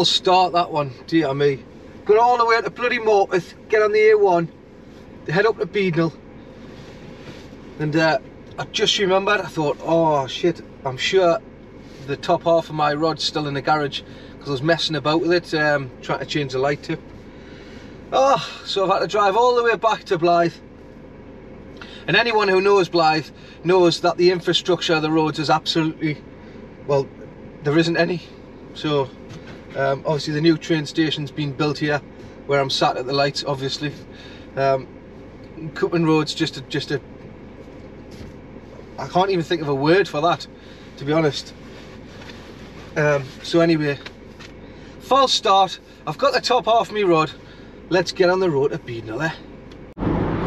False start, that one, dear me. Got all the way to bloody Morpeth, get on the A1, head up to Beadnell, and I just remembered, I thought, oh shit, I'm sure the top half of my rod's still in the garage, because I was messing about with it, trying to change the light tip. Oh, so I've had to drive all the way back to Blythe. And anyone who knows Blythe knows that the infrastructure of the roads is absolutely, well, there isn't any. So obviously the new train station's been built here, where I'm sat at the lights, obviously. Couping Road's just a I can't even think of a word for that, to be honest. So anyway, false start. I've got the top half of my rod. Let's get on the road to Beadnell, eh?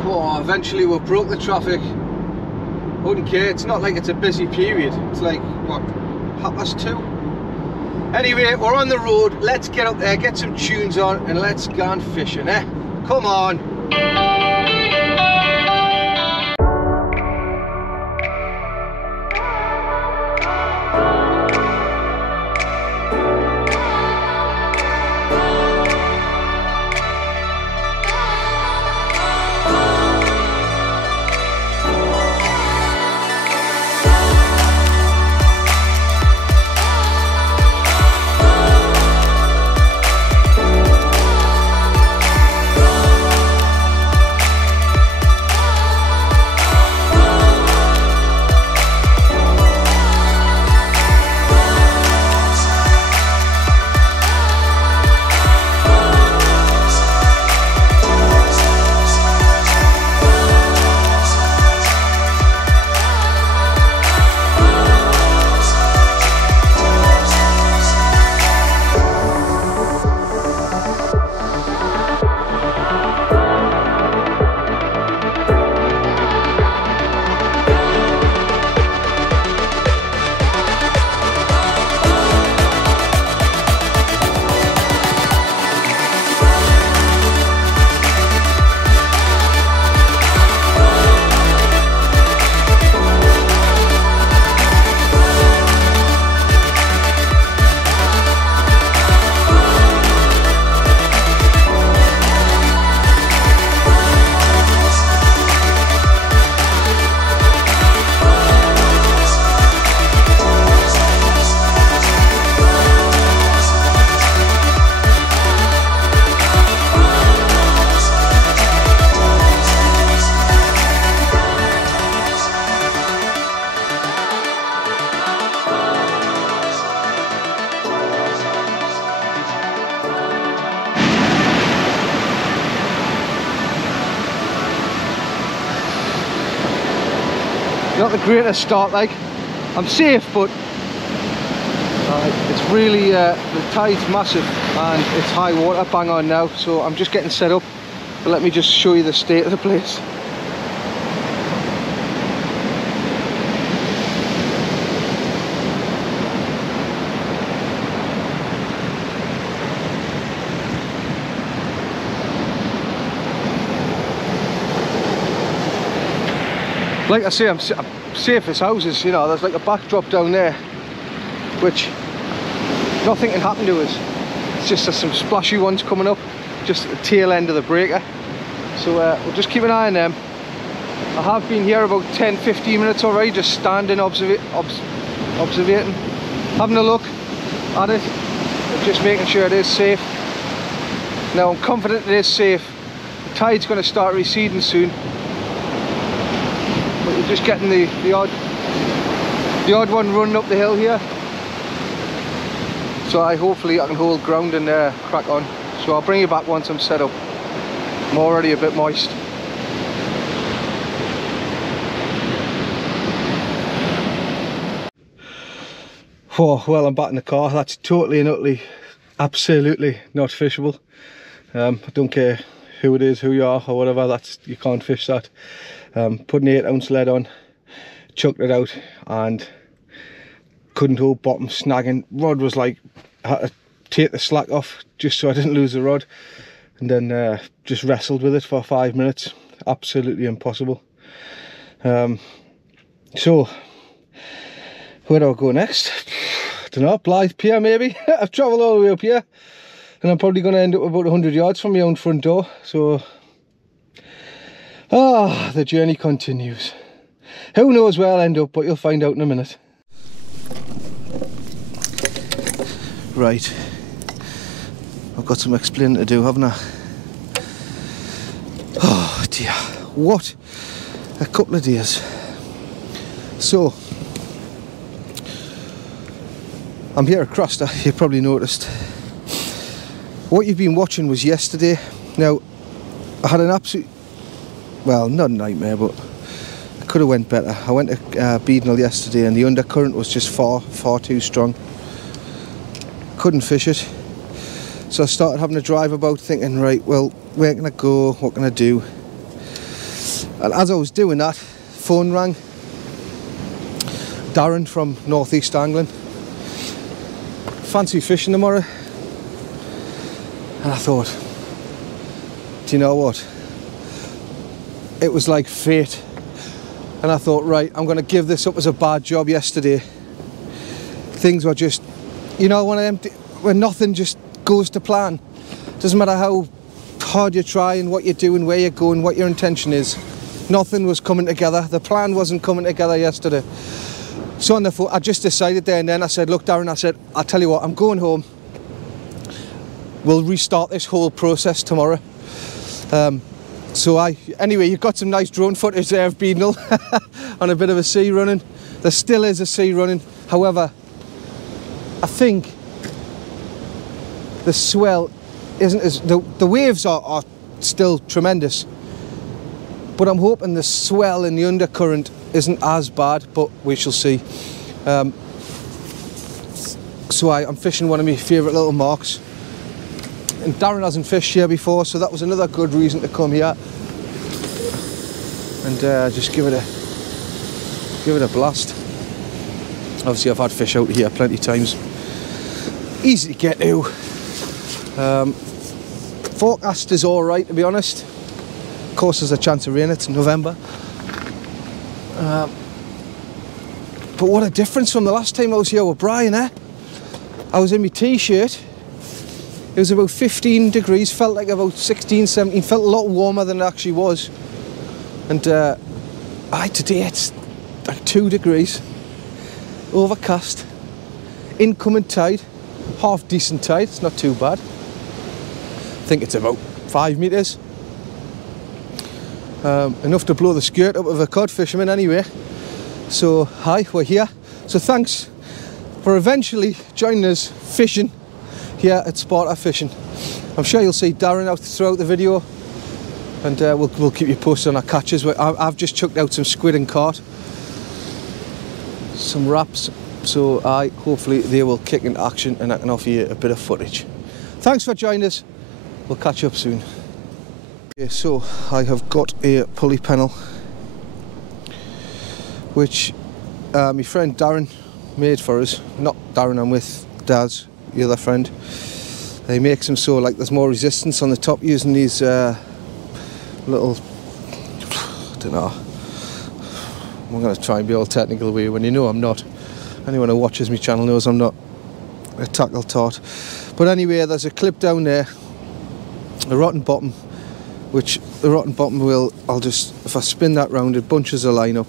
Oh, eventually we broke the traffic. Wouldn't care, it's not like it's a busy period. It's like, what, 2:30? Anyway, we're on the road. Let's get up there, get some tunes on, and let's go on fishing, eh? Come on. Not the greatest start, like, I'm safe, but it's really, the tide's massive and it's high water bang on now, so I'm just getting set up. But let me just show you the state of the place. Like I say, I'm safe as houses, you know. There's like a backdrop down there, which nothing can happen to us. It's just there's some splashy ones coming up, just at the tail end of the breaker. So we'll just keep an eye on them. I have been here about 10-15 minutes already, just standing, observating, having a look at it, and just making sure it is safe. Now I'm confident it is safe. The tide's going to start receding soon. But you're just getting the odd one running up the hill here. So hopefully I can hold ground and crack on. So I'll bring you back once I'm set up. I'm already a bit moist. Oh, well, I'm back in the car. That's totally and utterly, absolutely not fishable. I don't care who it is, who you are or whatever, you can't fish that. Put an 8-ounce lead on, chucked it out and couldn't hold bottom, snagging. Rod was like, I had to take the slack off just so I didn't lose the rod, and then just wrestled with it for 5 minutes. Absolutely impossible. So where do I go next? don't know, Blythe Pier maybe. I've travelled all the way up here, and I'm probably going to end up about 100 yards from my own front door. So, the journey continues. Who knows where I'll end up, but you'll find out in a minute. Right, I've got some explaining to do, haven't I? Oh dear, what a couple of days. So, I'm here at Craster, you probably noticed. What you've been watching was yesterday. Now, I had an absolute, well, not a nightmare, but it could have went better. I went to Beadnell yesterday and the undercurrent was just far too strong. Couldn't fish it. So I started having to drive about thinking, right, well, where can I go, what can I do? And as I was doing that, phone rang. Darren from North East Angling. Fancy fishing tomorrow? And I thought, do you know what? It was like fate. And I thought, right, I'm going to give this up as a bad job yesterday. Things were just, you know, when nothing just goes to plan. Doesn't matter how hard you try and what you're doing, where you're going, what your intention is. Nothing was coming together. The plan wasn't coming together yesterday. So on the phone, I just decided there and then, I said, look Darren, I said, I'll tell you what, I'm going home. We'll restart this whole process tomorrow. Anyway, you've got some nice drone footage there of Beadnell on a bit of a sea running. There still is a sea running. However, I think the swell isn't as, the waves are still tremendous. But I'm hoping the swell in the undercurrent isn't as bad, but we shall see. I'm fishing one of my favourite little marks. And Darren hasn't fished here before, so that was another good reason to come here. And just give it a blast. Obviously I've had fish out here plenty of times. Easy to get to. Forecast is alright, to be honest. Of course there's a chance of rain, it's November. But what a difference from the last time I was here with Brian, eh? I was in my t-shirt. It was about 15 degrees, felt like about 16, 17, felt a lot warmer than it actually was. And today it's like 2 degrees, overcast, incoming tide, half decent tide, it's not too bad. I think it's about 5 metres. Enough to blow the skirt up of a cod fisherman anyway. So, hi, we're here. So thanks for eventually joining us fishing here at Sparta Fishing. I'm sure you'll see Darren out throughout the video, and we'll keep you posted on our catches. I've just chucked out some squid and carp, some wraps, so hopefully they will kick into action and I can offer you a bit of footage. Thanks for joining us, we'll catch up soon. Okay, so I have got a pulley panel which my friend Darren made for us. Not Darren I'm with, Daz, the other friend. He makes them so like there's more resistance on the top using these little, I don't know, I'm going to try and be all technical with you when you know I'm not. Anyone who watches my channel knows I'm not a tackle tart. But anyway, there's a clip down there, a rotten bottom, which the rotten bottom if I spin that round, it bunches the line up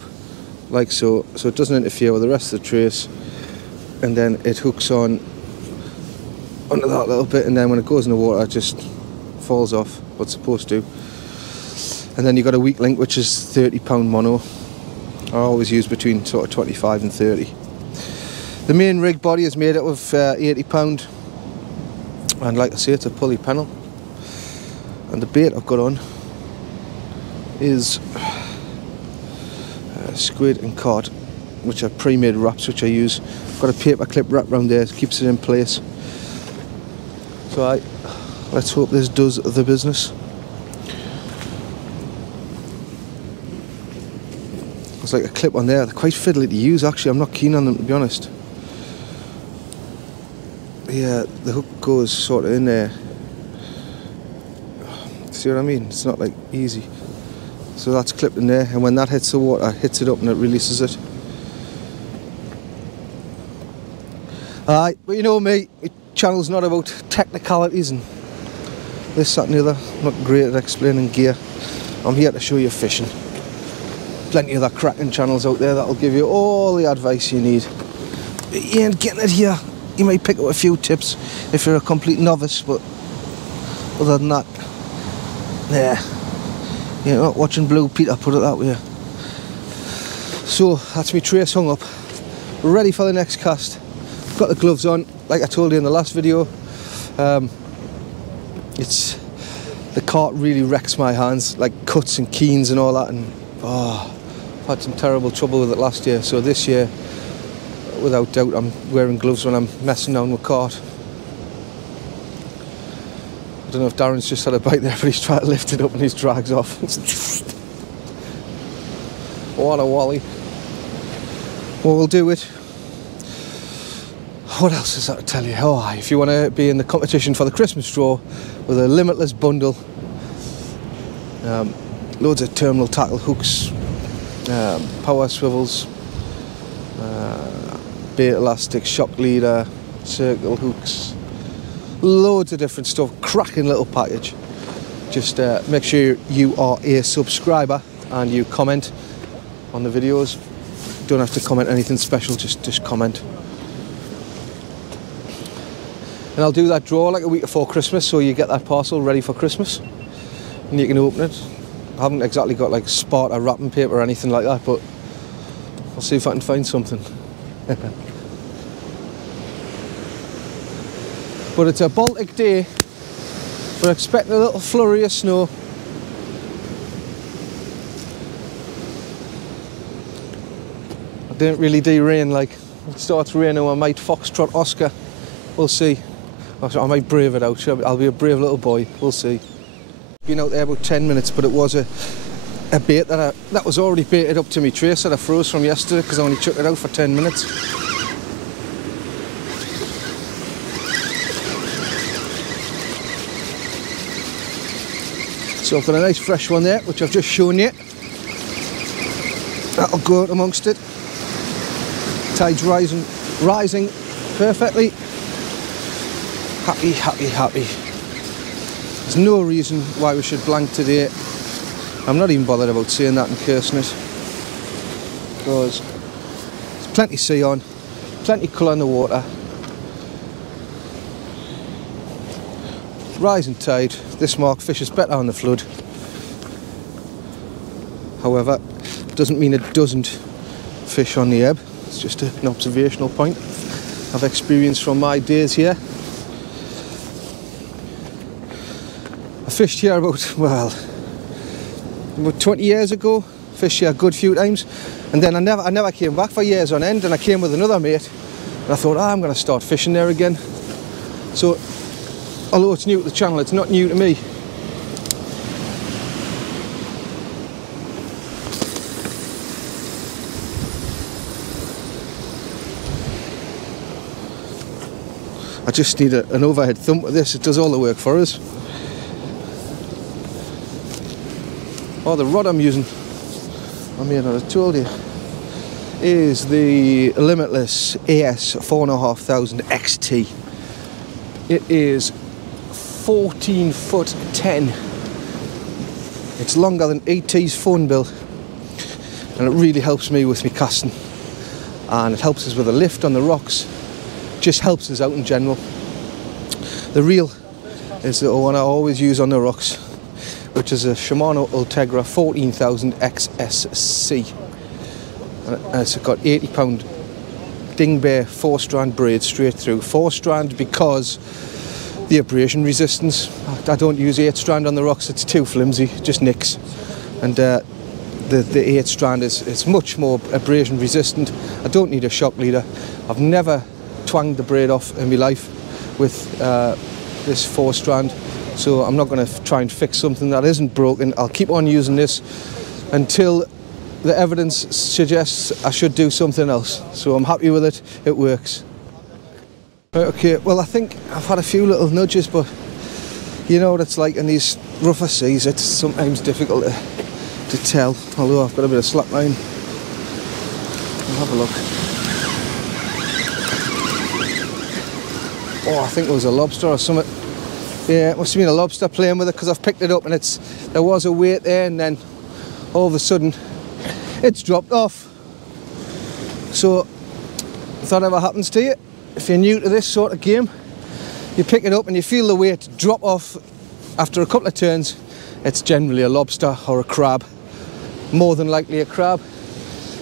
like so it doesn't interfere with the rest of the trace, and then it hooks on onto that little bit, and then when it goes in the water it just falls off what's supposed to. And then you've got a weak link which is 30-pound mono. I always use between sort of 25 and 30. The main rig body is made out of 80-pound, and like I say, it's a pulley panel. And the bait I've got on is squid and cod, which are pre-made wraps which I use. I've got a paper clip wrap around there, it keeps it in place. So let's hope this does the business. There's like a clip on there, they're quite fiddly to use actually, I'm not keen on them to be honest. Yeah, the hook goes sort of in there. See what I mean? It's not like easy. So that's clipped in there, and when that hits the water, it hits it up and it releases it. Aye, but you know me, my channel's not about technicalities and this, that and the other. I'm not great at explaining gear. I'm here to show you fishing. Plenty of other cracking channels out there that'll give you all the advice you need. You ain't getting it here. You might pick up a few tips if you're a complete novice, but other than that, yeah, you're not watching Blue Peter, put it that way. So that's me trace hung up, ready for the next cast. Got the gloves on, like I told you in the last video. It's the cart really wrecks my hands, like cuts and keens and all that, and oh, I've had some terrible trouble with it last year. So this year, without doubt, I'm wearing gloves when I'm messing around with cart. I don't know if Darren's just had a bite there, but he's trying to lift it up and his drag's off. What a wally. Well, we'll do it. What else is that to tell you? Oh, if you want to be in the competition for the Christmas draw with a limitless bundle, loads of terminal tackle hooks, power swivels, bait elastic, shock leader, circle hooks, loads of different stuff, cracking little package. Just make sure you are a subscriber and you comment on the videos. Don't have to comment anything special, just comment. And I'll do that draw like a week before Christmas, so you get that parcel ready for Christmas and you can open it. I haven't exactly got like Sparta wrapping paper or anything like that, but I'll see if I can find something. But it's a Baltic day. We're expecting a little flurry of snow. It didn't really do rain, like it starts raining, I might foxtrot Oscar. We'll see. I might brave it out. I'll be a brave little boy. We'll see. Been out there about 10 minutes, but it was a bait that was already baited up to me trace that I froze from yesterday because I only chucked it out for 10 minutes. So I've got a nice fresh one there, which I've just shown you. That'll go out amongst it. Tide's rising perfectly. Happy, happy, happy. There's no reason why we should blank today. I'm not even bothered about saying that and cursing it, because there's plenty sea on, plenty colour in the water. Rising tide, this mark fishes better on the flood. However, it doesn't mean it doesn't fish on the ebb. It's just an observational point I've experienced from my days here. I fished here about 20 years ago. Fished here a good few times, and then I never came back for years on end. And I came with another mate, and I thought, I'm going to start fishing there again. So, although it's new to the channel, it's not new to me. I just need an overhead thump with this. It does all the work for us. Oh, the rod I'm using, I may not have told you, is the Limitless AS 4500 XT. It is 14 foot 10. It's longer than ET's phone bill, and it really helps me with my casting, and it helps us with the lift on the rocks. Just helps us out in general. The reel is the one I always use on the rocks, which is a Shimano Ultegra 14000 XSC, and it's got 80-pound dingbear 4-strand braid straight through. 4-strand because the abrasion resistance. I don't use 8-strand on the rocks, it's too flimsy, just nicks. And the 8-strand is much more abrasion resistant. I don't need a shock leader. I've never twanged the braid off in my life with this 4-strand, so I'm not going to try and fix something that isn't broken. I'll keep on using this until the evidence suggests I should do something else. So I'm happy with it, it works. Right, okay, well, I think I've had a few little nudges, but you know what it's like in these rougher seas. It's sometimes difficult to tell, although I've got a bit of slack line. I'll have a look. Oh, I think it was a lobster or something. Yeah, it must have been a lobster playing with it, because I've picked it up and there was a weight there, and then all of a sudden it's dropped off. So if that ever happens to you, if you're new to this sort of game, you pick it up and you feel the weight drop off after a couple of turns, it's generally a lobster or a crab. More than likely a crab.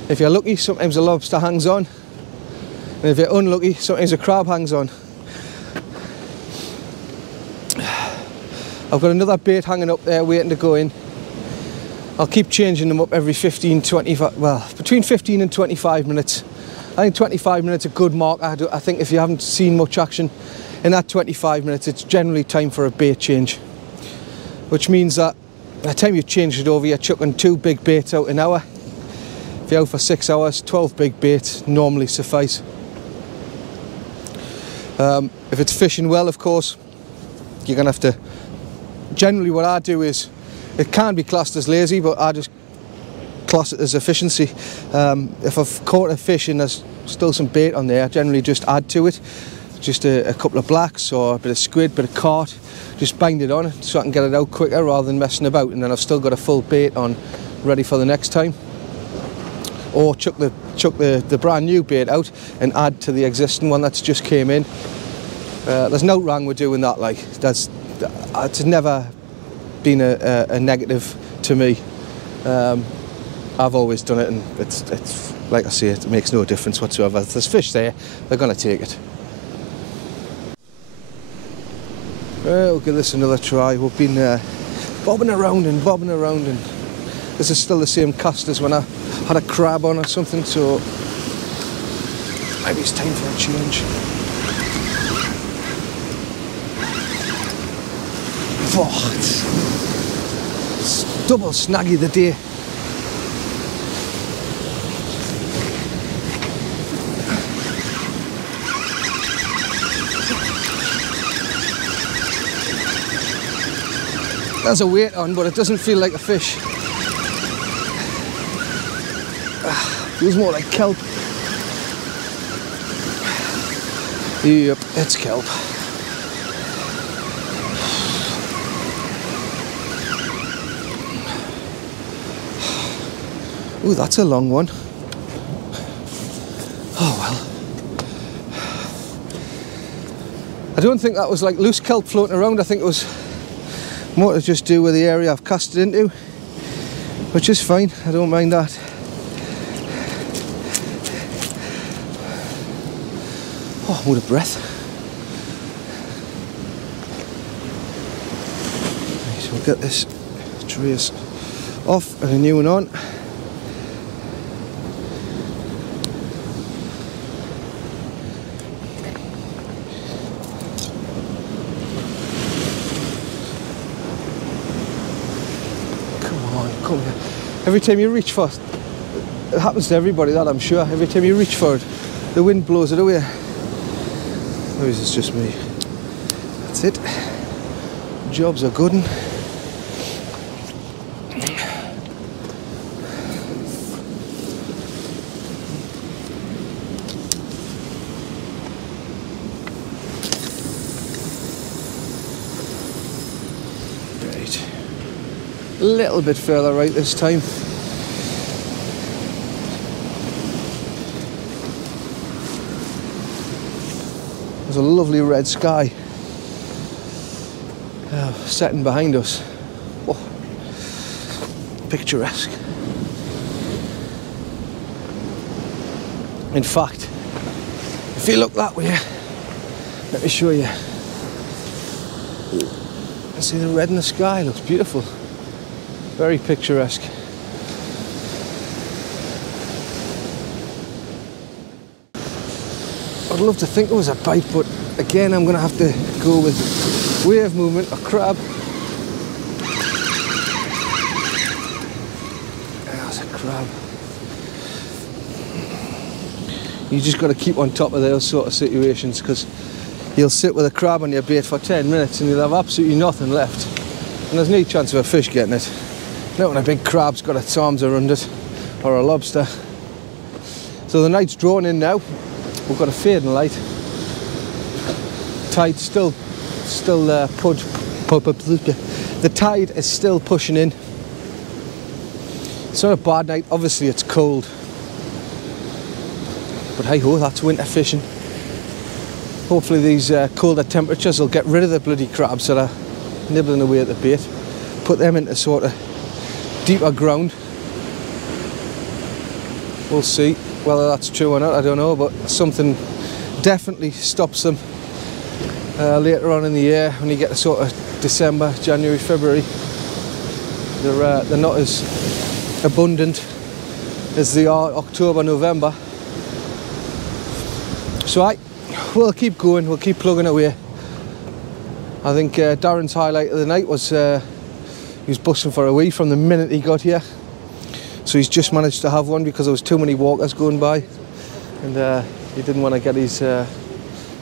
If you're lucky, sometimes a lobster hangs on, and if you're unlucky, sometimes a crab hangs on. I've got another bait hanging up there waiting to go in. I'll keep changing them up every 15, 25, well, between 15 and 25 minutes. I think 25 minutes is a good mark. I think if you haven't seen much action in that 25 minutes, it's generally time for a bait change. Which means that by the time you've changed it over, you're chucking 2 big baits out an hour. If you're out for 6 hours, 12 big baits normally suffice. If it's fishing well, of course, you're going to have to... Generally what I do is, it can be classed as lazy, but I just class it as efficiency. If I've caught a fish and there's still some bait on there, I generally just add to it. Just a couple of blacks or a bit of squid, bit of carp, just bind it on so I can get it out quicker rather than messing about, and then I've still got a full bait on ready for the next time. Or chuck the brand new bait out and add to the existing one that's just came in. There's no wrong with doing that, like, it's never been a negative to me. I've always done it, and it's like I say, it makes no difference whatsoever. If there's fish there, they're going to take it. We'll give this another try. We've been bobbing around, and this is still the same cast as when I had a crab on or something, so maybe it's time for a change. Oh, it's double snaggy the day. There's a weight on, but it doesn't feel like a fish. Feels more like kelp. Yep, it's kelp. Ooh, that's a long one. Oh well. I don't think that was like loose kelp floating around. I think it was more to just do with the area I've cast it into, which is fine. I don't mind that. Oh, I'm out of breath. Right, so we'll get this trace off and a new one on. Every time you reach for it, it happens to everybody, that I'm sure. Every time you reach for it, the wind blows it away. Or is this just me? That's it. Jobs are good. A little bit further right this time. There's a lovely red sky setting behind us. Oh, picturesque. In fact, if you look that way, let me show you. See the red in the sky, looks beautiful. Very picturesque. I'd love to think it was a bite, but again I'm going to have to go with wave movement or crab. There's a crab. You just got to keep on top of those sort of situations, because you'll sit with a crab on your bait for 10 minutes and you'll have absolutely nothing left, and there's no chance of a fish getting it. Not when a big crab's got its arms around it, or a lobster. So the night's drawing in now. We've got a fading light. Tide still the tide is still pushing in. It's not a bad night, obviously it's cold, but hey ho, that's winter fishing. Hopefully these colder temperatures will get rid of the bloody crabs that are nibbling away at the bait, put them into sort of deeper ground. We'll see whether that's true or not, I don't know, but something definitely stops them later on in the year when you get to sort of December, January, February. They're not as abundant as they are October, November. So we'll keep going, we'll keep plugging away. I think Darren's highlight of the night was he was busting for a wee from the minute he got here. So he's just managed to have one because there was too many walkers going by, and he didn't want to get his he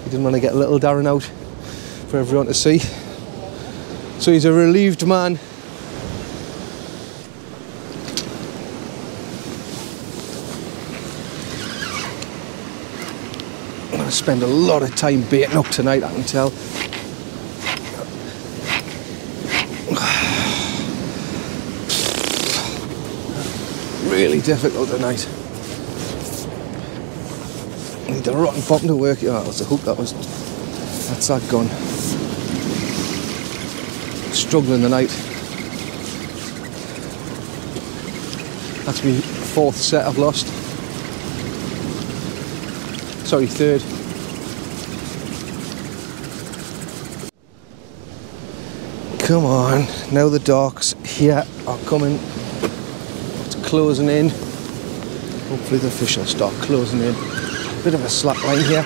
didn't want to get little Darren out for everyone to see. So he's a relieved man. I'm going to spend a lot of time baiting up tonight, I can tell. Really difficult tonight. I need the rotten bottom to work. Oh, that was the hook, that's that gone. Struggling tonight. That's my fourth set I've lost. Sorry, third. Come on, now the darks here are coming. It's closing in. Hopefully the fish will start closing in. Bit of a slack line here.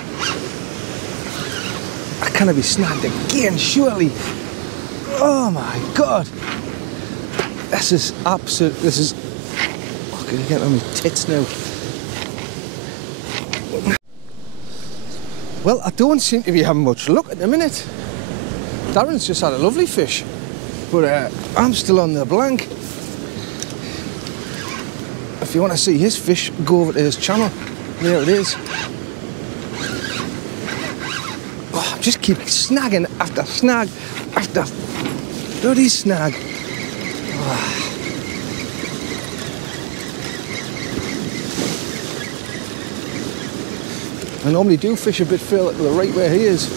I can't be snagged again, surely. Oh my god. This is absolute. This is. Oh, can you get on my tits now? Well, I don't seem to be having much luck at the minute. Darren's just had a lovely fish, but I'm still on the blank. If you want to see his fish, go over to his channel. There it is. Oh, I just keep snagging after snag after bloody snag. Oh. I normally do fish a bit further to the right where he is,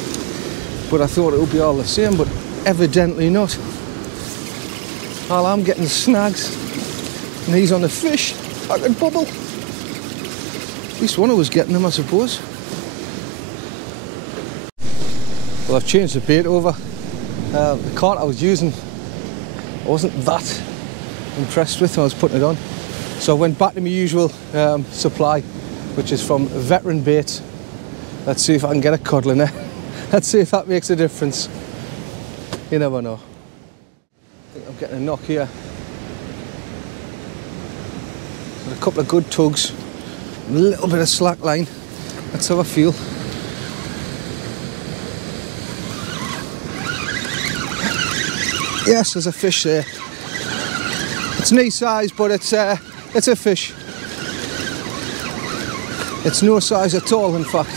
but I thought it would be all the same, but evidently not. All I'm getting is snags, and he's on the fish. I could bubble. At least one of us getting them, I suppose. Well, I've changed the bait over. The cart I was using, I wasn't that impressed with when I was putting it on. So I went back to my usual supply, which is from Veteran Baits. Let's see if I can get a cod in there. Let's see if that makes a difference. You never know. I think I'm getting a knock here. Got a couple of good tugs, a little bit of slack line. That's how I feel. Yes, there's a fish there. It's knee size, but it's a fish. It's no size at all, in fact.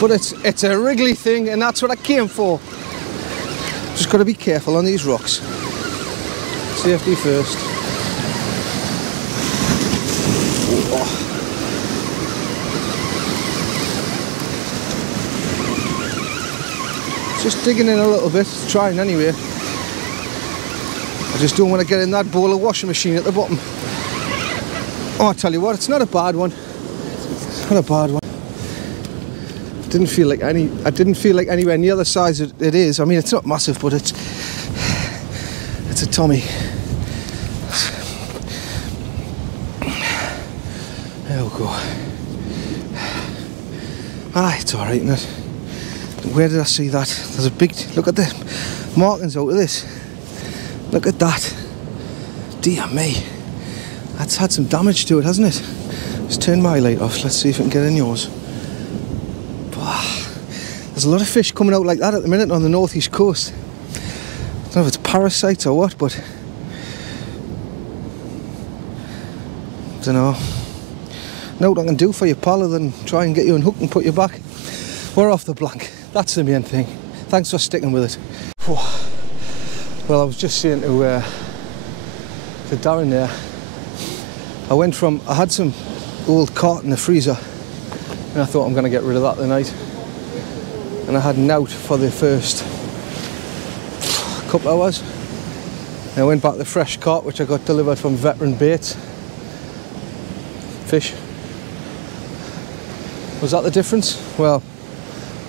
But it's a wriggly thing, and that's what I came for. Just got to be careful on these rocks. Safety first. Oh. Just digging in a little bit, trying anyway. I just don't want to get in that bowl of washing machine at the bottom. Oh, I tell you what, it's not a bad one. It's not a bad one. I didn't feel like anywhere near the size it is. I mean, it's not massive, but it's a Tommy. There we go. Ah, it's all right, isn't it? Where did I see that? There's a big. Look at the markings out of this. Look at that. Dear me. That's had some damage to it, hasn't it? Just turn my light off. Let's see if we can get in yours. There's a lot of fish coming out like that at the minute on the northeast coast. I don't know if it's parasites or what, but I don't know. what I can do for you, pal, other than try and get you unhooked and put you back. We're off the blank. That's the main thing. Thanks for sticking with it. Well, I was just saying to Darren there, I had some old cart in the freezer, and I thought I'm going to get rid of that tonight. And I had an out for the first couple of hours. And I went back to the fresh cart, which I got delivered from Veteran Baits. Fish. Was that the difference? Well,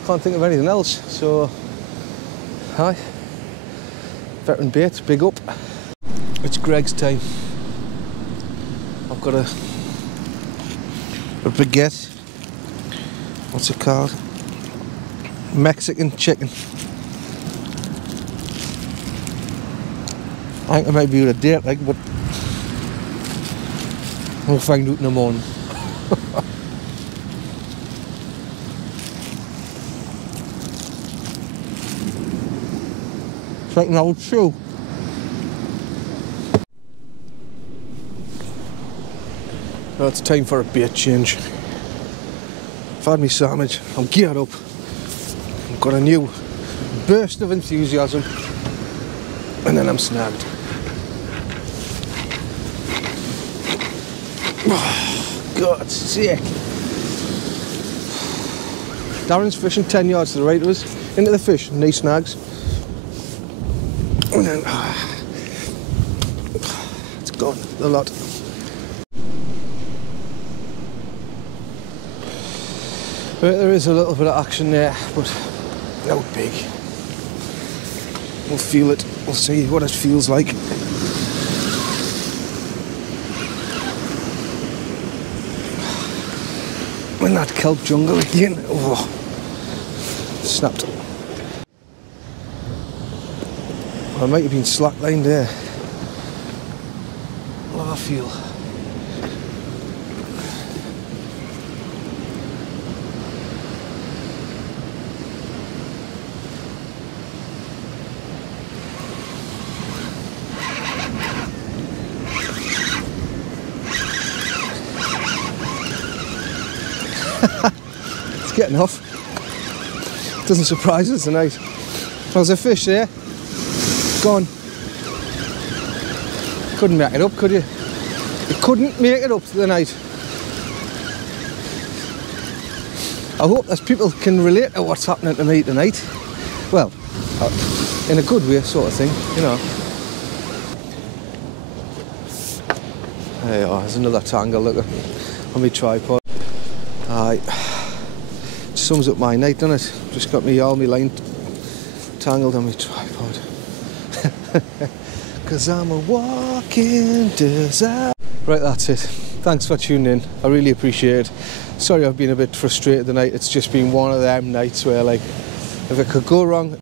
can't think of anything else, so hi. Veteran Baits, big up. It's Greg's time. I've got a baguette. What's it called? Mexican chicken. I think I might be with a date, like, but we'll find out in the morning. It's like an old shoe. Well, it's time for a bait change. I've had my sandwich, I'm geared up. I've got a new burst of enthusiasm, and then I'm snagged. Oh, God's sake. Darren's fishing 10 yards to the right of us, into the fish, and he snags. And then, it's gone, a lot. But there is a little bit of action there, but not big. We'll feel it, we'll see what it feels like. When that kelp jungle again, oh, snapped. I might have been slacklined there. What do I feel? It's getting off. Doesn't surprise us tonight. There's a fish there. Gone. Couldn't make it up, could you? You couldn't make it up to the night. I hope that people can relate to what's happening to me tonight. Well, in a good way, sort of thing, you know. There you are, there's another tangle, look on my tripod. Aye. Sums up my night, doesn't it? Just got all my line tangled on my tripod. Cause I'm a walking desert. Right, that's it. Thanks for tuning in. I really appreciate it. Sorry I've been a bit frustrated tonight. It's just been one of them nights where, like, if it could go wrong.